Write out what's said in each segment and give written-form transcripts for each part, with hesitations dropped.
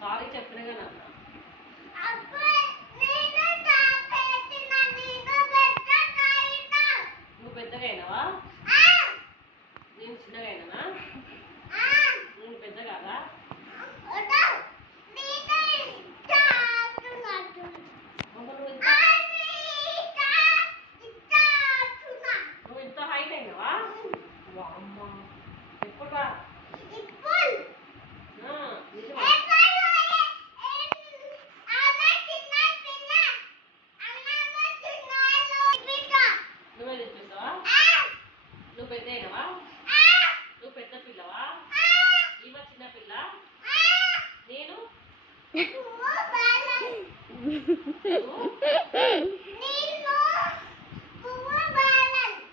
sorry చెప్పినగా నాన్న నువ్వు పెద్దగా అయినావా నేను చిన్నగా అయినా నేను పెద్ద కాదా నువ్వు ఇంత హైట్ అయినావా అమ్మ ఎప్పుడు నువ్వే తెప్పిస్తావా నువ్వు పెద్ద అయినావా నువ్వు పెద్ద పిల్లవా ఈవ చిన్న పిల్ల నేను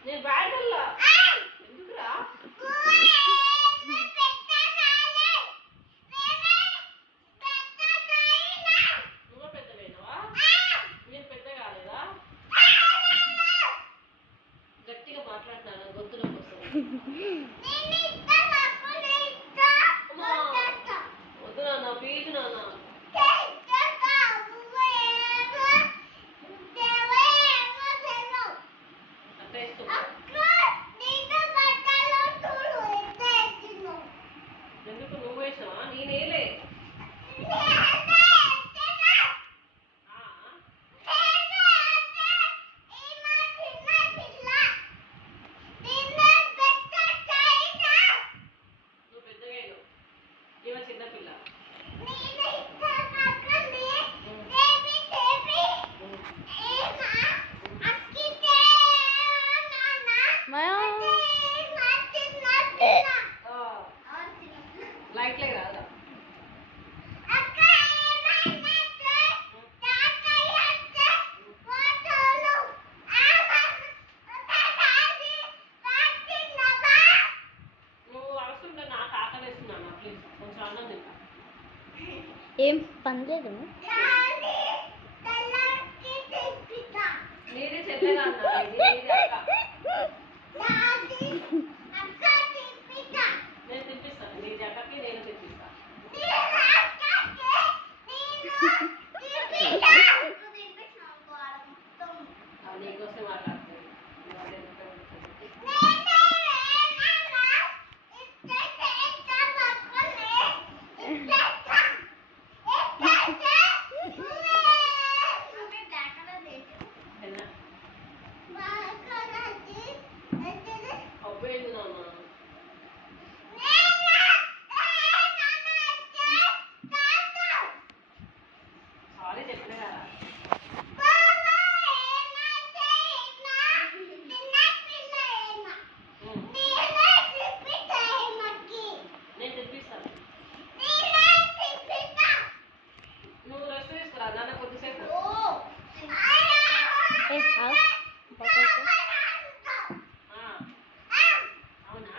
నేను బ్యాడల్లా ఎందుకురా నువ్వు పెద్దవేనావా నేను పెద్ద కాలేదా గట్టిగా మాట్లాడుతున్నాను గొంతులోకి వస్తుంది వద్దు నాన్న ప్లీజ్ నాన్న అట్లా ఇష్టం ఎందుకు నువ్వు వేసినావా నేనేలే చిన్నపిల్ల లైట్ లేక రాదా నువ్వు అవసరం నాకు ఆకలిస్తున్నాను ప్లీజ్ కొంచెం అన్నం తింటా ఏం పని లేదు నీది చెల్లెగా అన్నా ఇది నీది అక్క నేను తినిపిస్తాను నీ జక్కకి నేను తినిపిస్తాను నీకోసం మాట్లాడుతుంది అవ్వేది నాన్న సారీ చెప్పిన కదా నేను తెప్పిస్తాను నువ్వు రెస్ట్ తీసుకురా నాన్న కొద్దిసేపు అవునా